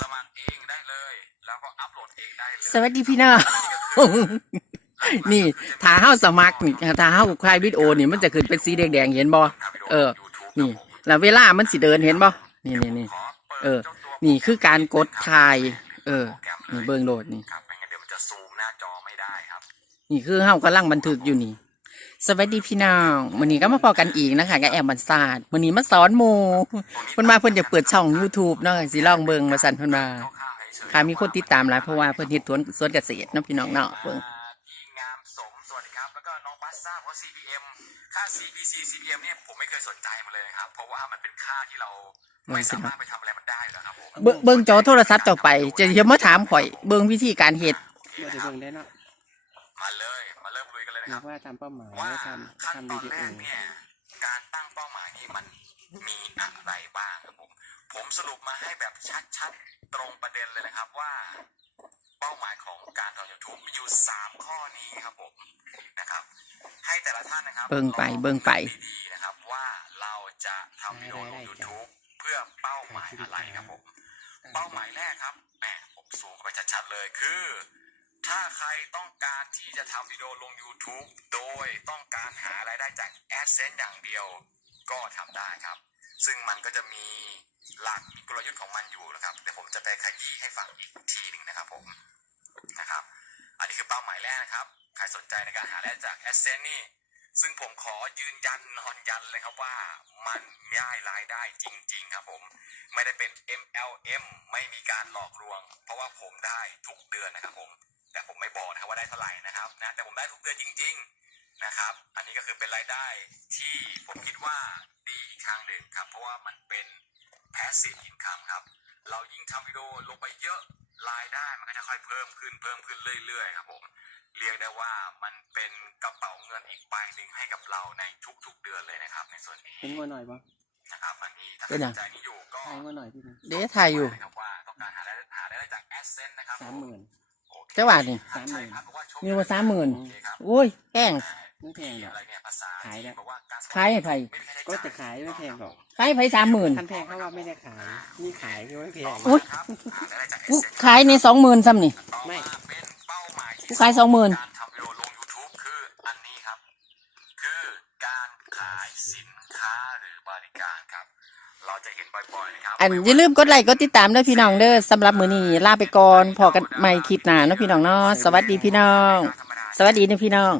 สมัครเองได้เลย แล้วก็อัพโหลดเองได้เลยสวัสดีพี่น้อง นี่ถ้าเฮาสมัครนี่ถ้าเฮาคลายวิดีโอนี่มันจะขึ้นเป็นสีแดงๆเห็นบ่ทำวิดีโเออลง YouTube นี่ แล้วเวลามันสิเดินเห็นบ่นี่นี่นี่ขอปิดเออจ้าตัวนี่คือการกดถ่าย เออโปรแกรมนี่เลยเบิ่งโหลดนี่ครับไม่งั้นเดี๋ยวมันจะซูมหน้าจอไม่ได้ครับ นี่คือเฮากำลังบันทึกอยู่นี่ สวัสดีพี่น้องวันนี้ก็มาพอกันอีกนะคะกับแอมบันซาดวันนี้มาสอนหมู่เพิ่นมาเพิ่นจะเปิดช่อง YouTube เนาะสิลองเบิ่งมาสั่นเพิ่นว่าค่ะมีคนติดตามหลายเพราะว่าเพิ่นเฮ็ดสวนสวนเกษตรเนาะพี่น้องเนาะเบิ่งพี่งามสมสวัสดีครับแล้วก็น้องบัสซ่าเพราะ CPM ค่า CPC CPM เนี่ยผมไม่เคยสนใจมันเลยนะครับเพราะว่ามันเป็นค่าที่เราไม่สามารถไปทำอะไรมันได้อยู่แล้วครับผมเบิ่งเบิ่งจอโทรศัพท์ต่อไปจะอย่ามาถามข่อยเบิ่งวิธีการเฮ็ด มาเลย มาเริ่มลุยกันเลยนะคนึรักบว่าทำเป้าหมายว่าแล้วทขั้นำทำตวิอนดีแรโอกเนี่ย การตั้งเป้าหมายนี่มันมีอะไรบ้างครับผม ผมสรุปมาให้แบบชัดๆ ตรงประเด็นเลยนะครับว่า เป้าหมายของการทำยูทูบมีอยู่สามข้อนี้ครับผมนะครับ ให้แต่ละท่านนะครับเบิ่งไปเบิ่งไปลอนึกดีๆนะครับว่าเราจะทำวิดีโอลง YouTube เพื่อเป้าหมายอะไรครับผม เป้าหมายแรกครับแหมผมซูมเข้าไปชัดๆเลยคือ ถ้าใครต้องการที่จะทำวิดีโอลง YouTube โดยต้องการหารายได้จาก AdSense อย่างเดียวก็ทำได้ครับ ซึ่งมันก็จะมีหลักมีกลยุทธ์ของมันอยู่นะครับเดี๋ยวผมจะไปขยี้ให้ฟังอีกทีหนึ่งนะครับผมนะครับ อันนี้คือเป้าหมายแรกนะครับ ใครสนใจในการหารายได้จาก AdSense นี่ซึ่งผมขอยืนยันนอนยันเลยครับว่ามันได้รายได้จริง ๆ ครับผมไม่ได้เป็น MLM ไม่มีการหลอกลวง เพราะว่าผมได้ทุกเดือนนะครับผม เท่าไหร่นะครับนะแต่ผมได้ทุกเดือนจริง ๆนะครับ อันนี้ก็คือเป็นรายได้ที่ผมคิดว่าดีอีกทางหนึ่งครับ เพราะว่ามันเป็น passive income ครับ เรายิ่งทำวิดีโอลงไปเยอะรายได้มันก็จะค่อยเพิ่มขึ้นเพิ่มขึ้นเรื่อยๆครับผมเรียกได้ว่ามันเป็นกระเป๋าเงินอีกใบหนึ่งให้กับเราในทุกๆเดือนเลยนะครับ ในส่วนนี้เป็นงัวหน่อยปะนะครับอันนี้ถ้าเป็นสยังนใจนี้อยู่ก็ทายงัวหน่อยพี่นึงเดี๋ยวถ่ายอยู่นะครับว่าต้องการหารายได้หารายได้จากแอสเซนนะครับสามหมื่นโอเคเจ้าว่านี่สามหมื่น ครับบอกว่าโชคมีว่าสามหมื่นโอเคครับโอ้ยแป้งไม่แพงหรอกอะไรเนี่ยภาษาขายได้บอกว่าการขายให้ไผไม่มีค่าใช้ก็จ่ายจะขายไม่แพงหรอกขายให้ไผสามหมื่นคันแพงเขาว่าไม่ได้ขายนี่ขายคือไม่แพงอุ๊ยครับหารายได้จากกู AdSense ขายในสองหมื่นซ้ำนี่ต่อไม่มาเป็นเป้าหมายที่กูขายสองหมื่นการทำวิดีโอันอย่าลืมกดไลค์กดติดตามด้วยพี่น้องเด้อสำหรับมื้อนี้ลาไปก่อนพอกันใหม่คลิปหน้าเนาะพี่น้องเนาะสวัสดีพี่น้อง สวัสดีนะพี่น้อง